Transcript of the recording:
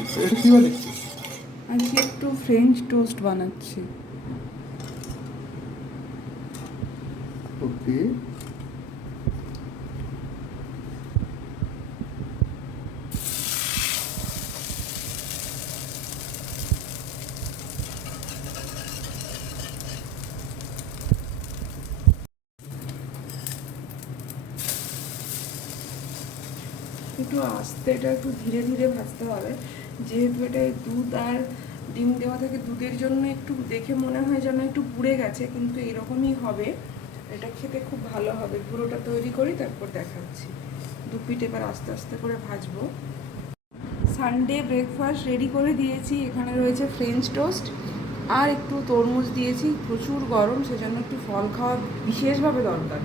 এটা কি বানাচ্ছি? আজকে একটু ফ্রেঞ্চ টোস্ট বানাচ্ছি। ওকে। একটু আস্তে, এটা একটু ধীরে ধীরে ভাজতে হবে, যেহেতু এটা দুধ আর ডিম দেওয়া থাকে। দুধের জন্য একটু দেখে মনে হয় যেন একটু পুড়ে গেছে, কিন্তু এরকমই হবে। এটা খেতে খুব ভালো হবে। পুরোটা তৈরি করি, তারপর দেখাচ্ছি। দু পিঠ এবার আস্তে আস্তে করে ভাজবো। সানডে ব্রেকফাস্ট রেডি করে দিয়েছি। এখানে রয়েছে ফ্রেঞ্চ টোস্ট আর একটু তরমুজ দিয়েছি। প্রচুর গরম, সেজন্য একটু ফল খাওয়া বিশেষভাবে দরকার।